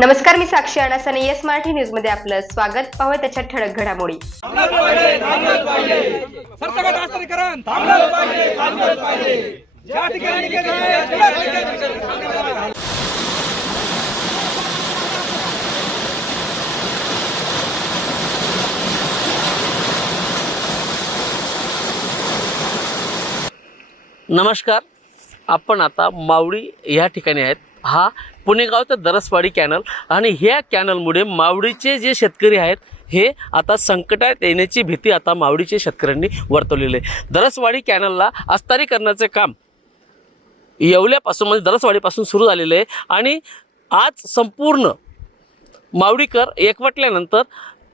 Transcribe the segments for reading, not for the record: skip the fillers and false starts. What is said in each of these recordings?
नमस्कार, मी साक्षी अनासाने yes Marathi news मध्ये आपलं स्वागत. पाहूया त्याच्या ठळक घडामोडी. नमस्कार, आपण आता मावडी या ठिकाणी आहेत. हा पुणेगाव ते दरसवाडी कॅनल आणि ह्या कॅनलमुळे मावडीचे जे शेतकरी आहेत हे आता संकटात येण्याची भीती आता मावडीचे शेतकऱ्यांनी वर्तवलेली आहे. दरसवाडी कॅनलला अस्तरीकरणाचे काम येवल्यापासून म्हणजे दरसवाडीपासून सुरू झालेले आहे आणि आज संपूर्ण मावडीकर एकवटल्यानंतर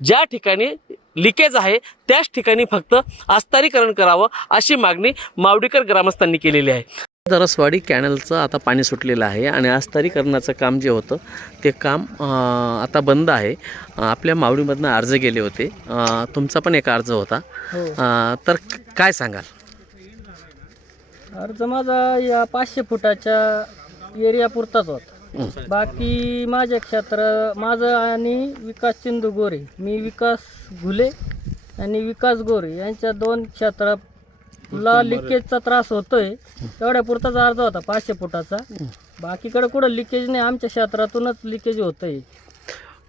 ज्या ठिकाणी लिकेज आहे त्याच ठिकाणी फक्त अस्तरीकरण करावं अशी मागणी मावडीकर ग्रामस्थांनी केलेली आहे. दरसवाडी कॅनलचं आता पाणी सुटलेलं आहे आणि अस्तरीकरणाचं काम जे होतं ते काम आता बंद आहे. आपल्या मावडीमधनं अर्ज गेले होते, तुमचा पण एक अर्ज होता. तर काय सांगाल? अर्ज माझा या 500 फुटाच्या एरिया पुरताच होता. बाकी माझे क्षेत्र माझं आणि विकास चिंदू गोरे, मी विकास घुले आणि विकास गोरे यांच्या 2 क्षेत्राला लिकेजचा त्रास होतोय. तेवढ्या पुरताच अर्ज होता 500 फुटाचा. बाकीकडे कुठं लिकेज नाही, आमच्या क्षेत्रातूनच लिकेज होतंय.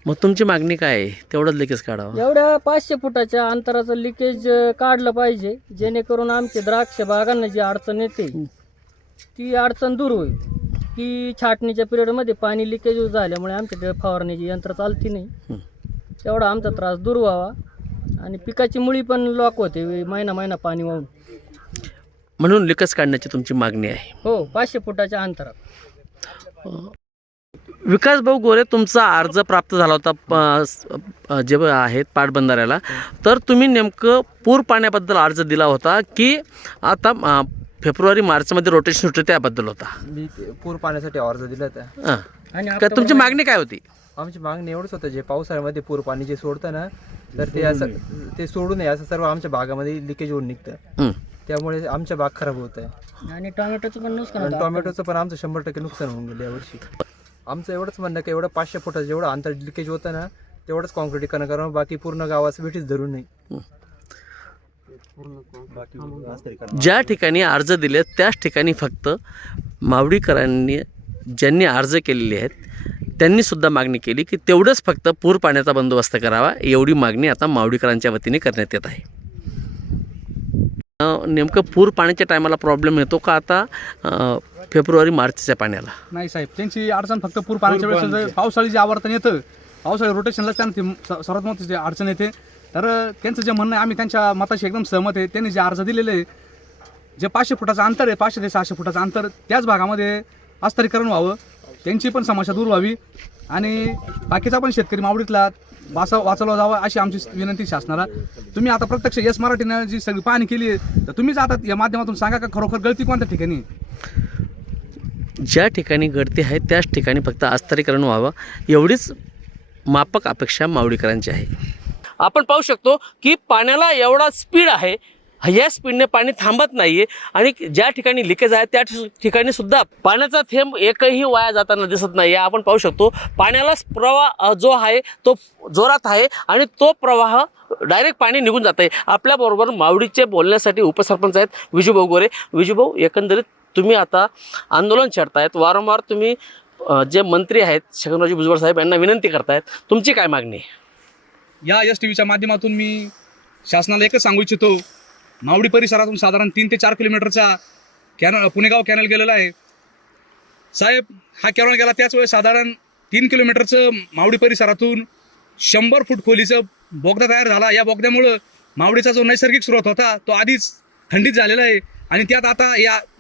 मग तुमची मागणी काय आहे? तेवढंच लिकेज काढावं. एवढ्या 500 फुटाच्या अंतराचं लिकेज काढलं पाहिजे, जेणेकरून आमच्या द्राक्ष बागांना जी अडचण येते ती अडचण दूर होईल. की छाटणीच्या पिरियडमध्ये पाणी लिकेज झाल्यामुळे आमच्या फवारण्याची यंत्र चालती नाही, तेवढा आमचा त्रास दूर व्हावा. आणि पिकाची मुळी पण लॉक होते महिना पाणी वाहून, म्हणून लिकेज काढण्याची तुमची मागणी आहे. हो, 500 फुटाच्या अंतरात. विकास भाऊ गोरे, तुमचा अर्ज प्राप्त झाला होता जे आहेत पाटबंधाऱ्याला, तर तुम्ही नेमकं पूर पाण्याबद्दल अर्ज दिला होता की आता फेब्रुवारी मार्चमध्ये रोटेशन सुटते त्याबद्दल होता? मी पूर पाण्यासाठी अर्ज दिला होता. आणि तुमची मागणी काय होती? आमची मागणी एवढंच होतं, जे पावसाळ्यामध्ये पूर पाणी जे सोडतं ना, तर ते असं ते सोडू नये, असं सर्व आमच्या भागामध्ये लिकेज होऊन निघतं. त्यामुळे आमच्या बाग खराब होत आहे आणि टोमॅटोचं पण नुकसान आणि टोमॅटोचं पण आमचं 100% नुकसान होऊन गेलं यावर्षी. आमचं एवढंच म्हणणं की एवढं 500 फुटाचं जेवढं अंतर लिकेज होतं ना तेवढंच कॉन्क्रीटीकरण करावं, बाकी पूर्ण गावास वेठीच धरू नये. ज्या ठिकाणी अर्ज दिले त्याच ठिकाणी फक्त मावडीकरांनी ज्यांनी अर्ज केलेले आहेत त्यांनी सुद्धा मागणी केली की तेवढंच फक्त पूर पाण्याचा बंदोबस्त करावा, एवढी मागणी आता मावडीकरांच्या वतीने करण्यात येत आहे. नेमकं पूर पाण्याच्या टायमाला प्रॉब्लेम येतो का आता फेब्रुवारी मार्चच्या पाण्याला? नाही साहेब, त्यांची अडचण फक्त पूर पाण्याच्या वेळेस पावसाळी जे आवर्तन येतं, पावसाळी रोटेशनलाच त्यांना सर्वात मोठी जे अडचण येते. तर त्यांचं जे म्हणणं आहे, आम्ही त्यांच्या मताशी एकदम सहमत आहे. त्यांनी जे अर्ज दिलेले आहे, जे 500 फुटाचं अंतर आहे, 500 ते 600 फुटाचं अंतर, त्याच भागामध्ये अस्तरीकरण व्हावं, त्यांची पण समस्या दूर व्हावी आणि बाकीचा पण शेतकरी मावडीतला वाचवला जावा अशी आमची विनंती शासनाला. तुम्ही आता प्रत्यक्ष येस मराठीनं जी सगळी पाहणी केली आहे, तर तुम्हीच आता या माध्यमातून सांगा का खरोखर गळती कोणत्या ठिकाणी? ज्या ठिकाणी गळती आहे त्याच ठिकाणी फक्त अस्तरीकरण व्हावं एवढीच माफक अपेक्षा मावडीकरांची आहे. आपण पाहू शकतो की पाण्याला एवढा स्पीड आहे, या स्पीडने पाणी थांबत नाही आहे आणि ज्या ठिकाणी लिकेज आहे त्या ठिकाणी सुद्धा पाण्याचा थेंब एकही वाया जाताना दिसत नाही आहे. आपण पाहू शकतो पाण्याला प्रवाह जो आहे तो जोरात आहे आणि तो प्रवाह डायरेक्ट पाणी निघून जात आहे. आपल्याबरोबर मावडीचे बोलण्यासाठी उपसरपंच आहेत विजूभाऊ गोरे. विजूभाऊ, एकंदरीत तुम्ही आता आंदोलन छेडतायत, वारंवार तुम्ही जे मंत्री आहेत छगनरावजी भुजबळ साहेब यांना विनंती करतायत, तुमची काय मागणी आहे? या STVच्या माध्यमातून मी शासनाला एकच सांगू इच्छितो, मावडी परिसरातून साधारण 3 ते 4 किलोमीटरचा पुणेगाव कॅनल गेलेला आहे. साहेब, हा कॅनल गेला त्याच वेळेस साधारण 3 किलोमीटरचं मावडी परिसरातून 100 फूट खोलीचं बोगदा तयार झाला. या बोगद्यामुळं मावडीचा जो नैसर्गिक स्रोत होता तो आधीच खंडित झालेला आहे आणि त्यात आता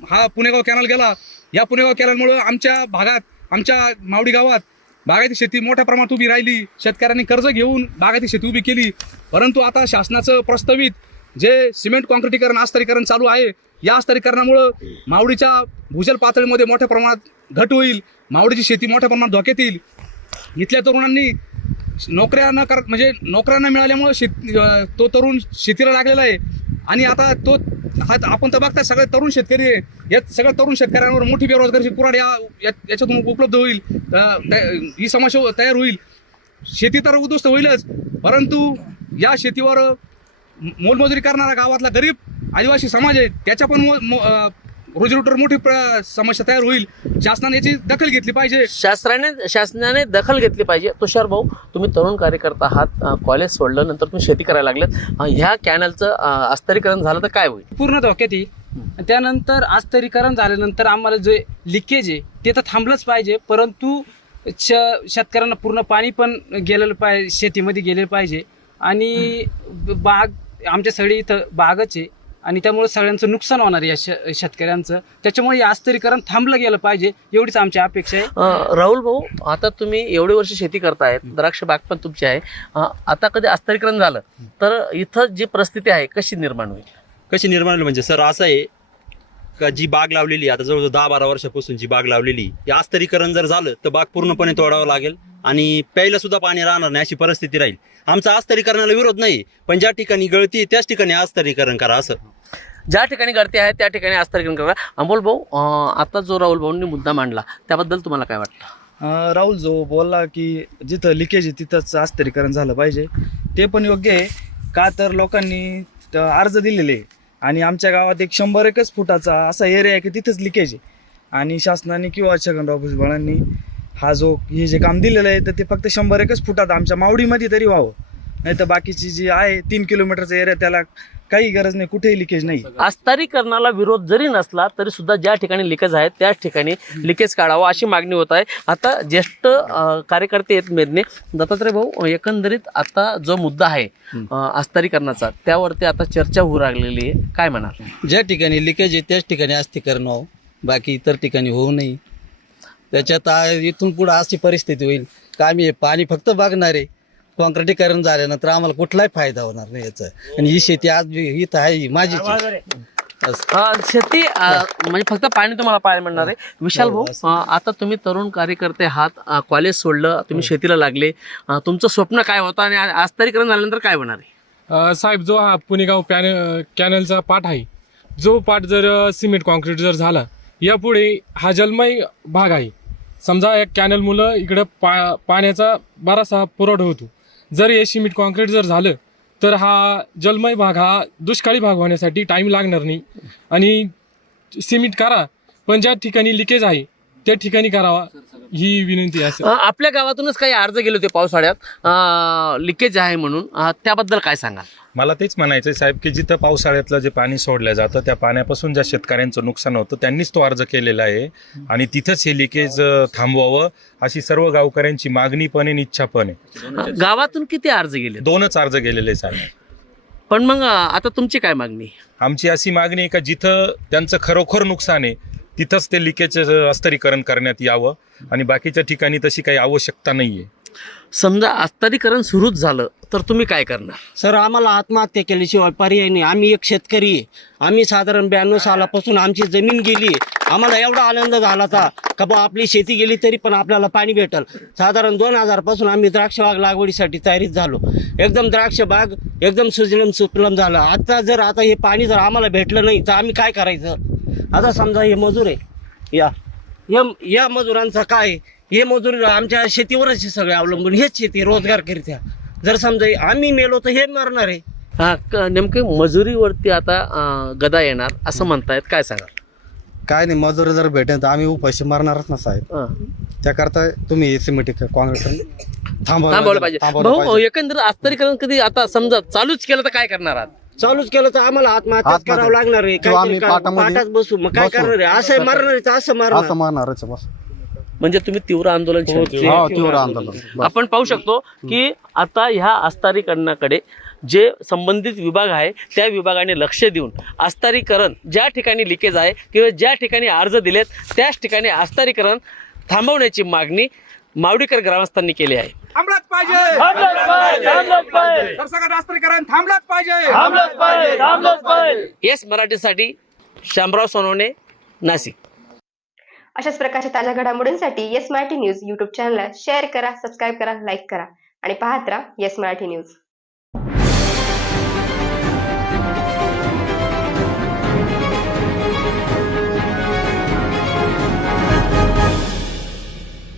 हा पुणेगाव कॅनल गेला. या पुणेगाव कॅनलमुळं आमच्या भागात, आमच्या मावडी गावात बागायती शेती मोठ्या प्रमाणात उभी राहिली. शेतकऱ्यांनी कर्ज घेऊन बागायती शेती उभी केली. परंतु आता शासनाचं प्रस्तावित जे सिमेंट कॉन्क्रीटीकरण अस्तरीकरण चालू आहे, या अस्तरीकरणामुळं मावडीच्या भूजल पातळीमध्ये मोठ्या प्रमाणात घट होईल, मावडीची शेती मोठ्या प्रमाणात धोक्यात येईल. इथल्या तरुणांनी नोकऱ्या न मिळाल्यामुळं तो तरुण शेतीला लागलेला आहे आणि आता तो हा आपण तर बघता सगळे तरुण शेतकरी आहे. यात सगळ्या तरुण शेतकऱ्यांवर मोठी बेरोजगारीची कुऱ्हाड याच्यातून उपलब्ध होईल. ही समस्या तयार होईल. शेती तर उद्ध्वस्त होईलच, परंतु या शेतीवर मोलमजुरी करणारा गावातला गरीब आदिवासी समाज आहे, त्याच्या पण रोजीरोटीवर मोठी समस्या तयार होईल. शासनाने याची दखल घेतली पाहिजे. शासनाने दखल घेतली पाहिजे. तुषार भाऊ, तुम्ही तरुण कार्यकर्ता आहात, कॉलेज सोडलं, नंतर तुम्ही शेती करायला लागलेत. ह्या कॅनलचं अस्तरीकरण झालं तर काय होईल? पूर्ण धोक्यात येईल. त्यानंतर अस्तरीकरण झाल्यानंतर आम्हाला जे लिकेज आहे ते तर थांबलंच पाहिजे, परंतु शेतकऱ्यांना पूर्ण पाणी पण गेलेलं पाहिजे, शेतीमध्ये गेले पाहिजे. आणि बाग आमच्या सगळी इथं बागच आहे आणि त्यामुळे सगळ्यांचं नुकसान होणार आहे या शेतकऱ्यांचं. त्याच्यामुळे हे अस्तरीकरण थांबलं गेलं पाहिजे, एवढीच आमची अपेक्षा आहे. राहुल भाऊ, आता तुम्ही एवढी वर्ष शेती करतायत, द्राक्ष बाग पण तुमची आहे. आता कधी अस्तरीकरण झालं तर इथं जी परिस्थिती आहे कशी निर्माण होईल? कशी निर्माण होईल म्हणजे सर असं आहे का जी बाग लावलेली आता जवळजवळ 10-12 वर्षापासून जी बाग लावलेली, या अस्तरीकरण जर झालं तर बाग पूर्णपणे तोडावं लागेल आणि प्यायला सुद्धा पाणी राहणार नाही, अशी परिस्थिती राहील. आमचा अस्तरीकरणाला विरोध नाही, पण ज्या ठिकाणी गळती त्याच ठिकाणी अस्तरीकरण करा. असं ज्या ठिकाणी गळती आहे त्या ठिकाणी अस्तरीकरण करा. अमोल भाऊ, आता जो राहुल भाऊंनी मुद्दा मांडला त्याबद्दल तुम्हाला काय वाटतं? राहुल जो बोलला की जिथं लिकेज आहे तिथंच अस्तरीकरण झालं पाहिजे, ते पण योग्य आहे. का तर लोकांनी अर्ज दिलेले आहे आणि आमच्या गावात एक 100 फुटाचा असा एरिया आहे की तिथंच लिकेज आहे आणि शासनाने किंवा छगनराव भुजबळांनी हे जे काम दिलेलं आहे तर ते फक्त 100 फुटात आमच्या मावडीमध्ये तरी व्हावं, नाही तर बाकीची जी आहे 3 किलोमीटरचा एरिया त्याला काही गरज नाही, कुठेही लिकेज नाही. अस्तरीकरणाला विरोध जरी नसला तरी सुद्धा ज्या ठिकाणी लिकेज आहे त्याच ठिकाणी लिकेज काढावा अशी मागणी होत आहे. आता ज्येष्ठ कार्यकर्ते आहेत मेदने. दत्तात्रय भाऊ, एकंदरीत आता जो मुद्दा आहे अस्तरीकरणाचा त्यावरती आता चर्चा होऊ लागलेली आहे, काय म्हणाल? ज्या ठिकाणी लिकेज आहे त्याच ठिकाणी अस्तरीकरण व्हावं, बाकी इतर ठिकाणी होऊ नये. त्याच्यात इथून पुढं अशी परिस्थिती होईल का आम्ही हे पाणी फक्त बघणार आहे, कॉन्क्रिटीकरण झाल्यानंतर आम्हाला कुठलाही फायदा होणार नाही याचा. आणि ही शेती आज इथं आहे माझीच. शेती म्हणजे फक्त पाणी तुम्हाला पाहायला मिळणार आहे. विशाल भाऊ, आता तुम्ही तरुण कार्यकर्ते आहात, कॉलेज सोडलं, तुम्ही शेतीला लागले, तुमचं स्वप्न काय होतं आणि अस्तरीकरण झाल्यानंतर काय होणार आहे? साहेब, जो हा पुणेगाव कॅनलचा पाठ आहे, जो पाठ जर सिमेंट कॉन्क्रीट जर झाला, यापुढे हा जलमय भाग आहे. समजा या कॅनलमुळं इकडं पाण्याचा बराचसा पुरवठा होतो. जर हे सिमेंट कॉन्क्रीट जर झालं तर हा जलमय भाग हा दुष्काळी भाग होण्यासाठी टाईम लागणार नाही. आणि सिमेंट करा, पण ज्या ठिकाणी लिकेज आहे त्या ठिकाणी करावा, ही विनंती आहे. आपल्या गावातूनच काही अर्ज गेले होते पावसाळ्यात लिकेज आहे म्हणून, त्याबद्दल काय सांगा? मला तेच म्हणायचं साहेब की जिथं पावसाळ्यातलं जे पाणी सोडलं जातं त्या पाण्यापासून ज्या शेतकऱ्यांचं नुकसान होतं त्यांनीच तो अर्ज केलेला आहे आणि तिथंच हे लिकेज थांबवावं अशी सर्व गावकऱ्यांची मागणी पण आहे, इच्छा पण आहे. गावातून किती अर्ज गेले? 2च अर्ज गेलेले साहेब. पण मग आता तुमची काय मागणी? आमची अशी मागणी आहे का जिथं त्यांचं खरोखर नुकसान आहे तिथंच ते लिकेज अस्तरीकरण करण्यात यावं आणि बाकीच्या ठिकाणी तशी काही आवश्यकता नाहीये. समजा अस्तरीकरण सुरूच झालं तर तुम्ही काय करणार? सर, आम्हाला आत्महत्या केल्याशिवाय पर्याय नाही. आम्ही एक शेतकरी आहे. आम्ही साधारण 92 सालापासून आमची जमीन गेली. आम्हाला एवढा आनंद झाला होता का बा आपली शेती गेली तरी पण आपल्याला पाणी भेटल. साधारण 2000 पासून आम्ही द्राक्ष बाग लागवडीसाठी तयारीत झालो. एकदम द्राक्ष बाग एकदम सुजलम सुफलम झालं. आता हे पाणी जर आम्हाला भेटलं नाही तर आम्ही काय करायचं? आता समजा हे मजूर आहे, या मजुरांचा काय, हे मजूर आमच्या शेतीवरच सगळे अवलंबून, हेच शेती रोजगार करीत. जर समजा आम्ही मेलो तर हे मरणार आहे. नेमके मजुरीवरती आता गदा येणार असं म्हणतायत, काय सांगा? काय नाही, मजुरी जर भेटेल तर आम्ही उपाशी मारणारच ना साहेब. त्याकरता तुम्ही सिमेंट कॉन्क्रीट थांबवलं पाहिजे. भाऊ, एकंदर अस्तरीकरण कधी आता समजा चालूच केलं तर काय करणार आहात? चालूच केलं तर आम्हाला आत्महत्याच करावं लागणार आहे. पाटात बसू मग काय करणार आहे? असं मारणार आहे तर असं मारणारच बस. म्हणजे तुम्ही तीव्र आंदोलन तीव्र आंदोलन. आपण पाहू शकतो की आता ह्या अस्तरीकरणाकडे जे संबंधित विभाग आहे त्या विभागाने लक्ष देऊन अस्तरीकरण ज्या ठिकाणी लिकेज आहे किंवा ज्या ठिकाणी अर्ज दिलेत त्याच ठिकाणी अस्तरीकरण थांबवण्याची मागणी मावडीकर ग्रामस्थांनी केली आहे. थांबलाच पाहिजे, सरसकट अस्तरीकरण थांबलाच पाहिजे. येस मराठीसाठी शामराव सोनवणे, नाशिक. अशाच प्रकारच्या ताज्या घडामोडींसाठी येस मराठी न्यूज YouTube चॅनलला शेअर करा, सबस्क्राईब करा, लाईक करा आणि पाहत राहा येस मराठी न्यूज.